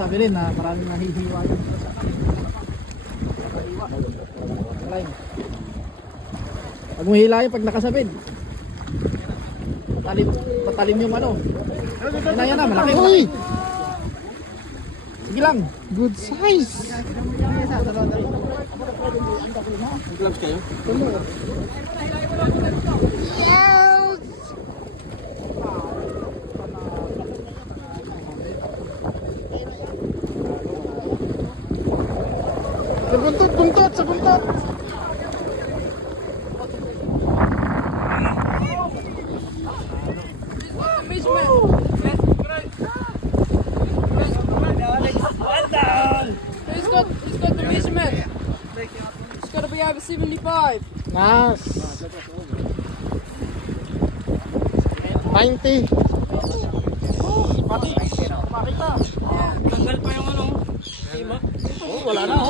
sabi rin na maraming nahihiwa yun. Pag mahila yun, pag nakasabid. Patalim yung ano. Yan na, malaki. Uy! Sige lang. Good size! Gloves kayo? Yes! Sa buntot, buntot, sa buntot! He's got the measurement. It's got to be over 75. Nice! 90! Tanggal pa yung ano. Wala na.